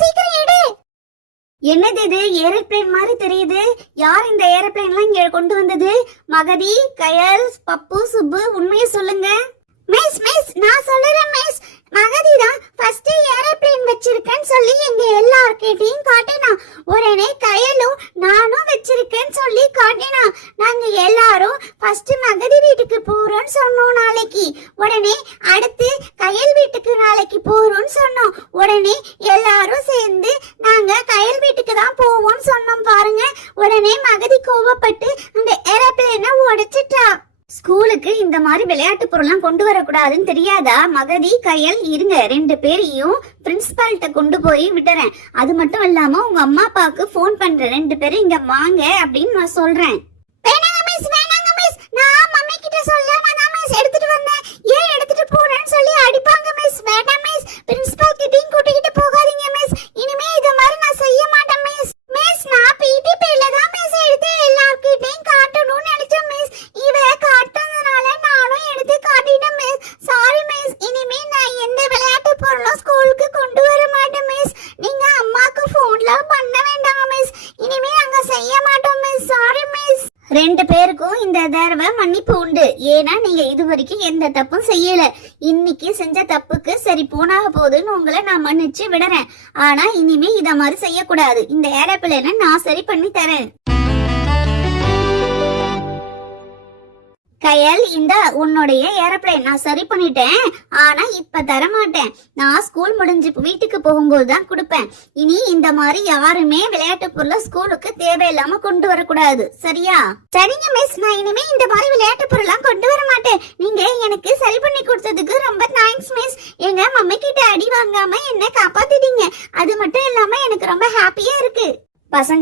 சீக்கிரம் எடு. என்னது இது? ஏரோப்ளேன் மாதிரி தெரியுது. யார் இந்த ஏரோப்ளேன்லாம் இங்க கொண்டு வந்தது? மகதி, கயல், பப்பு, சுப்பு, உண்மையை சொல்லுங்க. மிஸ் மிஸ் நான் சொல்றேன் மிஸ். மகதி தான் ஃபர்ஸ்ட் ஏரோப்ளேன் வச்சிருக்கேன்னு சொல்லி எங்க எல்லார்கிட்டயும் காட்டினா. உடனே கயலும் நானும் வச்சிருக்கேன்னு சொல்லி காட்டினா. நாங்க எல்லாரும் ஃபர்ஸ்ட் மகதி வீட்டுக்கு போறோம்னு சொன்னோம் நாளைக்கு. உடனே அடுத்து கயல் வீட்டுக்கு நாளைக்கு போறோம்னு சொன்னோம். உடனே எல்லாரும் சேர்ந்து நாங்க கயல் வீட்டுக்கு தான் போவோம்னு சொன்னோம் பாருங்க. உடனே மகதி கோவப்பட்டு அந்த ஏரோப்ளேனை உடைச்சிட்டா. ஸ்கூலுக்கு இந்த மாதிரி விளையாட்டு பொருள்லாம் கொண்டு வரக்கூடாதுன்னு தெரியாதா? மகதி, கயல் இருங்க, 2 பேரையும் பிரின்சிபால்கிட்ட கொண்டு போய் விட்டுறேன். அது மட்டும் இல்லாம உங்க அம்மா அப்பாவுக்கு போன் பண்றேன். 2 பேரும் இங்க வாங்க அப்படின்னு நான் சொல்றேன். வேணாங்க மிஸ், நான் மம்மி கிட்ட சொல்லாம தான் மிஸ் எடுத்துட்டு வந்தேன். ஏன் எடுத்துட்டு போறேன்னு சொல்லி அடிப்பாங்க மிஸ். வேண்டாம் மிஸ், பிரின்சிபால் கிட்டயும் கூட்டிக்கிட்டு போகாதீங்க மிஸ். இனிமே இத மாதிரி நான் செய்ய மாட்டேன் மிஸ். மிஸ் நான் பிடி பீரியட்ல தான் மிஸ் எடுத்து எல்லார்கிட்டயும் காட்டணும்னு நினைச்சேன் மிஸ். இவ காட்டுனதுனால நானும் எடுத்து காட்டிட்டேன் மிஸ். Sorry miss. இனிமே நான் எந்த விளையாட்டு பொருளும் ஸ்கூலுக்கு கொண்டு வர மாட்டேன் மிஸ். நீங்க அம்மாக்கு போன்லாம் பண்ண வேண்டாம் மிஸ். இனிமே நாங்க செய்ய மாட்டோம் மிஸ். Sorry miss. 2 பேருக்கும் இந்த தடவை மன்னிப்பு உண்டு. ஏன்னா நீங்க இதுவரைக்கும் எந்த தப்பும் செய்யல. இன்னைக்கு செஞ்ச தப்புக்கு சரி போனாக போகுதுன்னு உங்களை நான் மன்னிச்சு விடுறேன். ஆனா இனிமே இத மாதிரி செய்யக்கூடாது. இந்த ஏரோப்ளேனை நான் சரி பண்ணி தரேன். கயல், இந்த உன்னுடைய ஏரோப்ளேன் நான் சரி பண்ணிட்டேன். ஆனா இப்ப தர மாட்டேன். நான் ஸ்கூல் முடிஞ்சு வீட்டுக்கு போகும்போது தான் கொடுப்பேன். இனி இந்த மாதிரி யாருமே விளையாட்டு பொருளை ஸ்கூலுக்கு தேவையில்லாம கொண்டு வரக்கூடாது. சரியா? சரிங்க மிஸ். நான் இனிமே இந்த மாதிரி விளையாட்டு பொருள்லாம் கொண்டு வர மாட்டேன். நீங்க எனக்கு சரி பண்ணி கொடுத்ததுக்கு ரொம்ப தேங்க்ஸ் மிஸ். எங்க மம்மி கிட்ட அடி வாங்காம என்ன காப்பாத்திட்டீங்க. அது மட்டும் இல்லாம எனக்கு ரொம்ப ஹாப்பியா இருக்கு. பசங்க